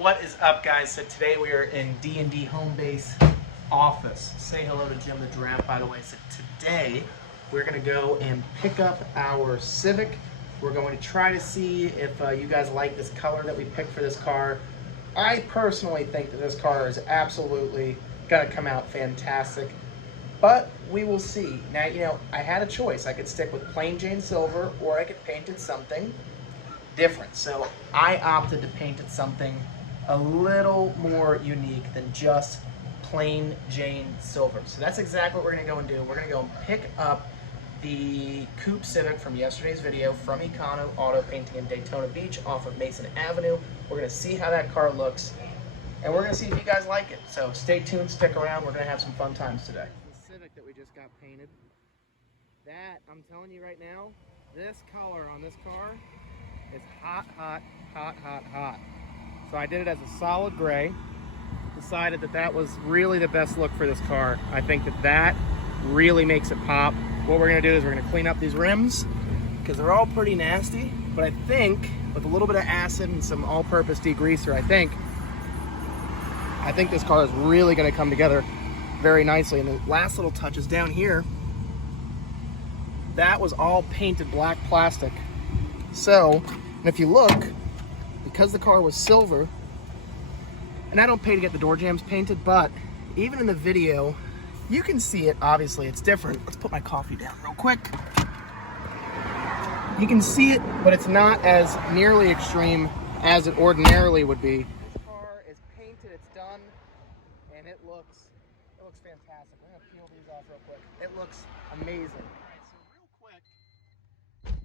What is up, guys? So today we are in D&D home base office. Say hello to Jim the Giraffe, by the way. So today we're going to go and pick up our Civic. We're going to try to see if you guys like this color that we picked for this car. I personally think that this car is absolutely going to come out fantastic, but we will see. Now, you know, I had a choice. I could stick with plain Jane silver, or I could paint it something different. So I opted to paint it something a little more unique than just plain Jane silver. So that's exactly what we're going to go and do. We're going to go and pick up the Coupe Civic from yesterday's video from Econo Auto Painting in Daytona Beach off of Mason Avenue. We're going to see how that car looks, and we're going to see if you guys like it. So stay tuned, stick around. We're going to have some fun times today. The Civic that we just got painted, that, I'm telling you right now, this color on this car is hot, hot, hot, hot, hot. So I did it as a solid gray. Decided that that was really the best look for this car. I think that that really makes it pop. What we're gonna do is we're gonna clean up these rims because they're all pretty nasty, but I think with a little bit of acid and some all-purpose degreaser, I think this car is really gonna come together very nicely. And the last little touches down here, that was all painted black plastic. So, and if you look, because the car was silver, and I don't pay to get the door jambs painted, but even in the video, you can see it. Obviously, it's different. Let's put my coffee down real quick. You can see it, but it's not as nearly extreme as it ordinarily would be. This car is painted, it's done, and it looks fantastic. I'm gonna peel these off real quick. It looks amazing. All right, so real quick,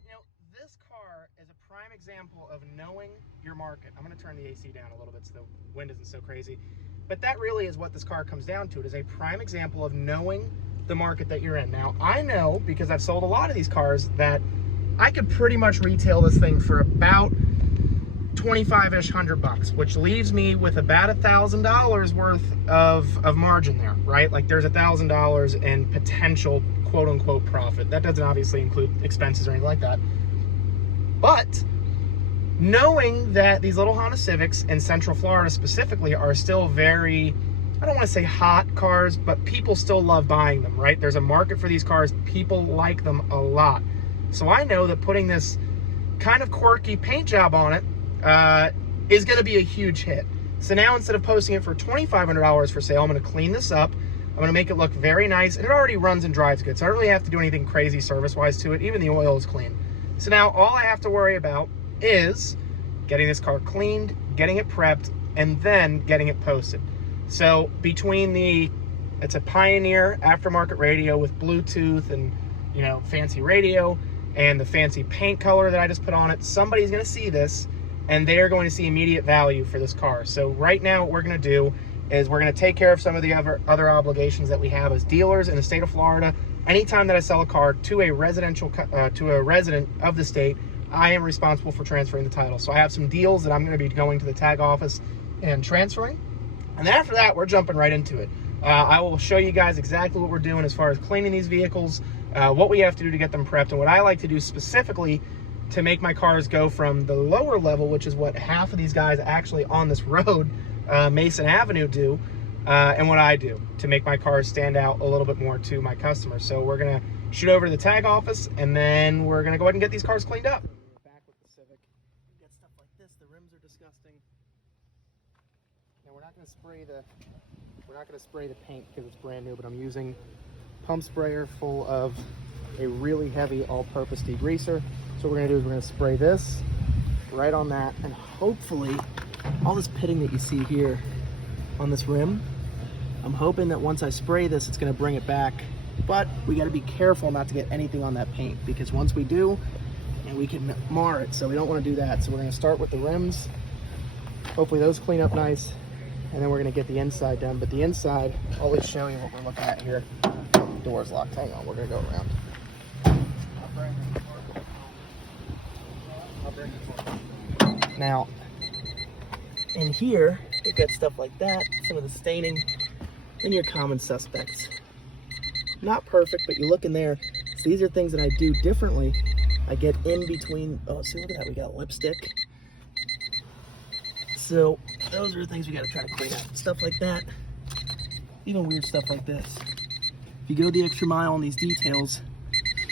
you know, this car is a prime example of knowing your market. I'm going to turn the AC down a little bit so the wind isn't so crazy. But that really is what this car comes down to. It is a prime example of knowing the market that you're in. Now, I know, because I've sold a lot of these cars, that I could pretty much retail this thing for about 25-ish, $100, which leaves me with about $1,000 worth of margin there, right? Like there's $1,000 in potential quote-unquote profit. That doesn't obviously include expenses or anything like that. But knowing that these little Honda Civics in Central Florida specifically are still very, I don't want to say hot cars, but people still love buying them, right? There's a market for these cars. People like them a lot. So I know that putting this kind of quirky paint job on it is going to be a huge hit. So now instead of posting it for $2,500 for sale, I'm going to clean this up. I'm going to make it look very nice, and it already runs and drives good. So I don't really have to do anything crazy service-wise to it. Even the oil is clean. So now all I have to worry about is getting this car cleaned, getting it prepped, and then getting it posted. So between it's a Pioneer aftermarket radio with Bluetooth and, you know, fancy radio, and the fancy paint color that I just put on it, somebody's going to see this and they are going to see immediate value for this car. So right now what we're going to do is we're going to take care of some of the other obligations that we have as dealers in the state of Florida. Anytime that I sell a car to a resident of the state, I am responsible for transferring the title. So I have some deals that I'm going to be going to the tag office and transferring. And then after that, we're jumping right into it. I will show you guys exactly what we're doing as far as cleaning these vehicles, what we have to do to get them prepped, and what I like to do specifically to make my cars go from the lower level, which is what half of these guys actually on this road, Mason Avenue, do, and what I do to make my cars stand out a little bit more to my customers. So we're going to shoot over to the tag office, and then we're going to go ahead and get these cars cleaned up. We're back with the Civic. You get stuff like this. The rims are disgusting. Now we're not going to spray the paint because it's brand new, but I'm using pump sprayer full of a really heavy all-purpose degreaser. So what we're going to do is we're going to spray this right on that, and hopefully all this pitting that you see here on this rim, I'm hoping that once I spray this, it's going to bring it back. But we got to be careful not to get anything on that paint, because once we do, and we can mar it, so we don't want to do that. So we're going to start with the rims. Hopefully those clean up nice, and then we're going to get the inside done. But the inside, I'll always show you what we're looking at here. Door's locked. Hang on, we're going to go around. Now, in here, you've got stuff like that, some of the staining, and your common suspects. Not perfect, but you look in there. So these are things that I do differently. I get in between. Oh, see, look at that. We got lipstick. So those are the things we gotta try to clean up. Stuff like that, even weird stuff like this. If you go the extra mile on these details,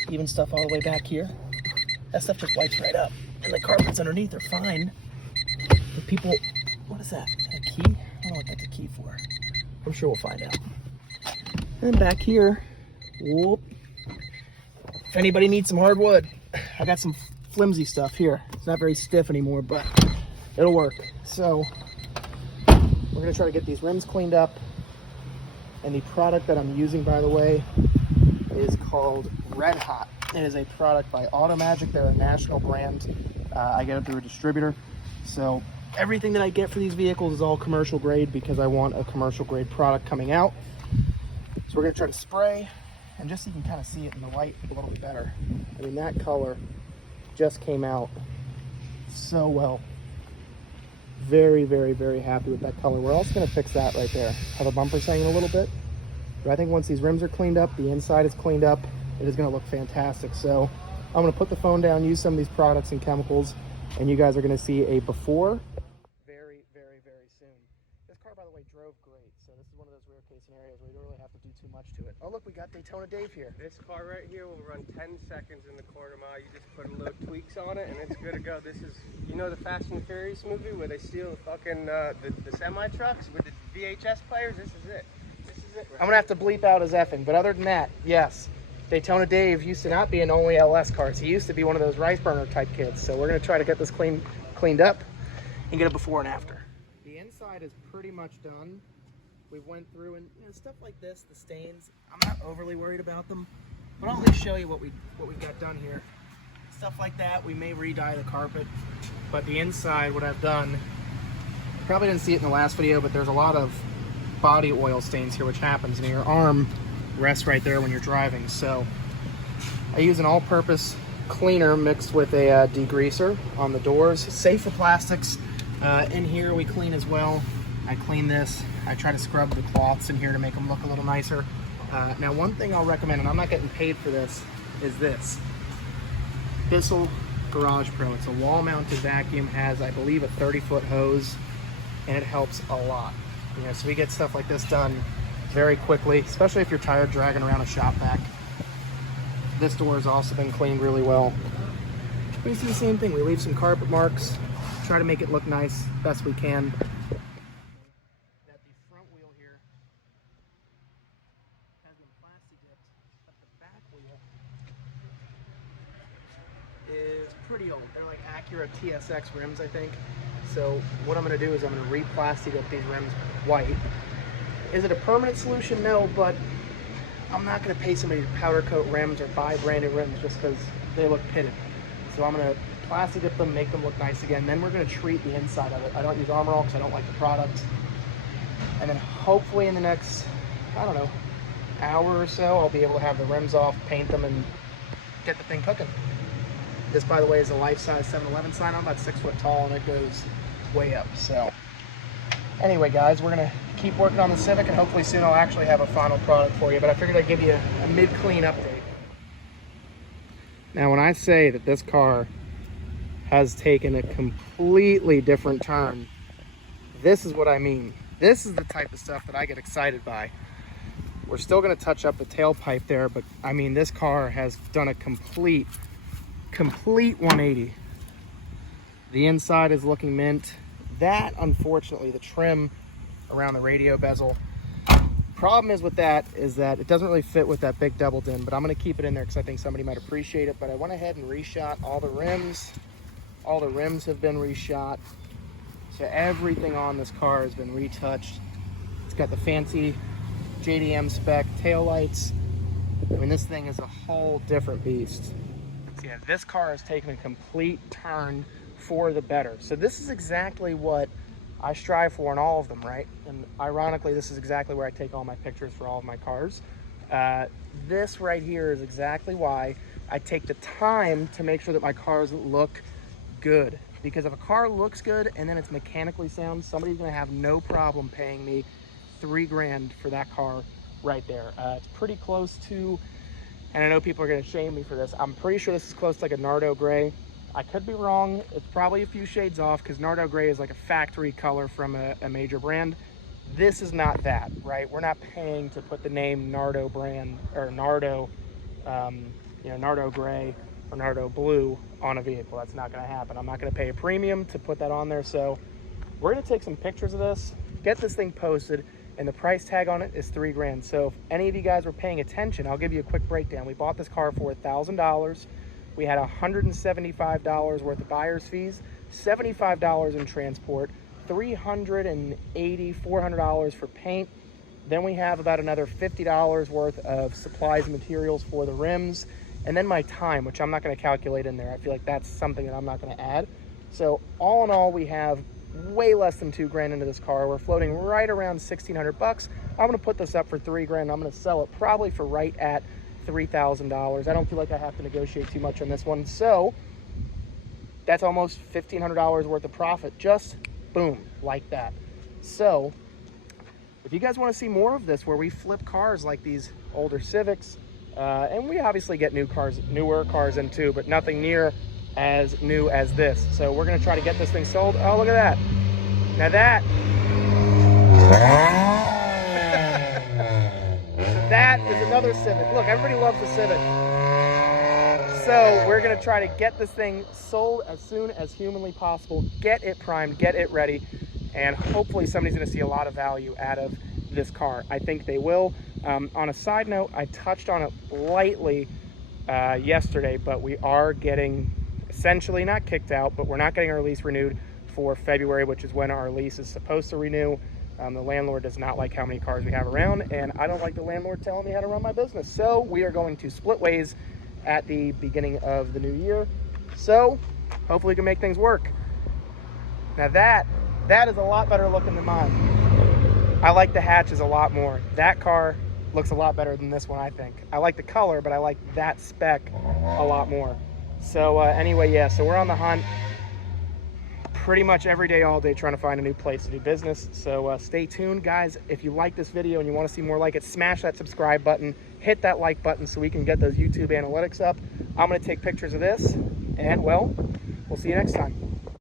even stuff all the way back here, that stuff just wipes right up. And the carpets underneath are fine. But people, what is that? Is that a key? I don't know what that's a key for. I'm sure we'll find out. And then back here, whoop. If anybody needs some hardwood, I got some flimsy stuff here. It's not very stiff anymore, but it'll work. So we're gonna try to get these rims cleaned up. And the product that I'm using, by the way, is called Red Hot. It is a product by Automagic. They're a national brand. I get it through a distributor. So everything that I get for these vehicles is all commercial grade because I want a commercial grade product coming out. So we're gonna try to spray, and just so you can kind of see it in the light a little bit better. I mean, that color just came out so well. Very, very, very happy with that color. We're also gonna fix that right there. Have a bumper saying a little bit. But I think once these rims are cleaned up, the inside is cleaned up, it is gonna look fantastic. So I'm gonna put the phone down, use some of these products and chemicals, and you guys are gonna see a before. Very, very, very soon. This car, by the way, drove great. So this is one of those rare case scenarios where you don't really have to do too much to it. Oh look, we got Daytona Dave here. This car right here will run 10 seconds in the quarter mile. You just put a little tweaks on it and it's good to go. This is, you know, the Fast and Furious movie where they steal the fucking the semi trucks with the VHS players? This is it. This is it. Right. I'm gonna have to bleep out his effing, but other than that, yes. Daytona Dave used to not be an only LS cars. He used to be one of those rice burner type kids. So we're gonna try to get this cleaned up and get a before and after. The inside is pretty much done. We went through and, you know, stuff like this, the stains, I'm not overly worried about them, but I'll at least show you what we got done here. Stuff like that, we may re-dye the carpet, but the inside, what I've done, you probably didn't see it in the last video, but there's a lot of body oil stains here, which happens, and your arm rests right there when you're driving. So I use an all-purpose cleaner mixed with a degreaser on the doors, safe for plastics. In here we clean as well. I clean this. I try to scrub the cloths in here to make them look a little nicer. Now, one thing I'll recommend, and I'm not getting paid for this, is this. Bissell Garage Pro. It's a wall-mounted vacuum, has, I believe, a 30-foot hose, and it helps a lot. You know, so we get stuff like this done very quickly, especially if you're tired dragging around a shop vac. This door has also been cleaned really well. We see the same thing. We leave some carpet marks, try to make it look nice best we can. That the front wheel here has been plastic dipped, but the back wheel is pretty old. They're like Acura TSX rims, I think. So what I'm going to do is I'm going to re-plastic dip these rims white. Is it a permanent solution? No, but I'm not going to pay somebody to powder coat rims or buy brand new rims just because they look pitted. So I'm going to plastic dip them, make them look nice again. Then we're going to treat the inside of it. I don't use Armor All because I don't like the product. And then hopefully in the next, I don't know, hour or so, I'll be able to have the rims off, paint them, and get the thing cooking. This, by the way, is a life-size 7-Eleven sign. I'm about 6 foot tall, and it goes way up. So anyway, guys, we're going to keep working on the Civic, and hopefully soon I'll actually have a final product for you. But I figured I'd give you a mid-clean update. Now, when I say that this car has taken a completely different turn, this is what I mean. This is the type of stuff that I get excited by. We're still going to touch up the tailpipe there, but I mean, this car has done a complete 180. The inside is looking mint. That, unfortunately, the trim around the radio bezel, problem is with that is that it doesn't really fit with that big double din, but I'm going to keep it in there because I think somebody might appreciate it. But I went ahead and reshot all the rims. All the rims have been reshot. So everything on this car has been retouched. It's got the fancy JDM spec taillights. I mean, this thing is a whole different beast. So yeah, this car has taken a complete turn for the better. So this is exactly what I strive for in all of them, right? And ironically, this is exactly where I take all my pictures for all of my cars. This right here is exactly why I take the time to make sure that my cars look good. Because if a car looks good and then it's mechanically sound, somebody's gonna have no problem paying me $3 grand for that car right there. It's pretty close to, and I know people are gonna shame me for this, I'm pretty sure this is close to like a Nardo Gray. I could be wrong. It's probably a few shades off because Nardo Gray is like a factory color from a major brand. This is not that, right? We're not paying to put the name Nardo brand or Nardo, Nardo Gray or Nardo Blue on a vehicle. That's not going to happen. I'm not going to pay a premium to put that on there. So we're going to take some pictures of this, get this thing posted, and the price tag on it is $3,000. So if any of you guys were paying attention, I'll give you a quick breakdown. We bought this car for $1,000. We had $175 worth of buyer's fees, $75 in transport, $380, $400 for paint. Then we have about another $50 worth of supplies and materials for the rims, and then my time, which I'm not going to calculate in there. I feel like that's something that I'm not going to add. So all in all, we have way less than $2,000 into this car. We're floating right around $1,600. I'm going to put this up for $3,000. I'm going to sell it probably for right at $3,000. I don't feel like I have to negotiate too much on this one. So that's almost $1,500 worth of profit. Just boom, like that. So if you guys want to see more of this, where we flip cars like these older Civics, and we obviously get newer cars in too, but nothing near as new as this. So we're going to try to get this thing sold. Oh, look at that. Now that that is another Civic. Look, everybody loves the Civic. So we're going to try to get this thing sold as soon as humanly possible, get it primed, get it ready, and hopefully somebody's going to see a lot of value out of this car. I think they will. On a side note, I touched on it lightly yesterday, but we are getting essentially not kicked out, but we're not getting our lease renewed for February, which is when our lease is supposed to renew. The landlord does not like how many cars we have around, and I don't like the landlord telling me how to run my business. So we are going to split ways at the beginning of the new year. So hopefully we can make things work. Now that is a lot better looking than mine. I like the hatches a lot more. That car looks a lot better than this one, I think. I like the color, but I like that spec a lot more. So anyway, yeah, so we're on the hunt pretty much every day, all day, trying to find a new place to do business. So stay tuned, guys. If you like this video and you want to see more like it, smash that subscribe button, hit that like button so we can get those YouTube analytics up. I'm going to take pictures of this, and well, we'll see you next time.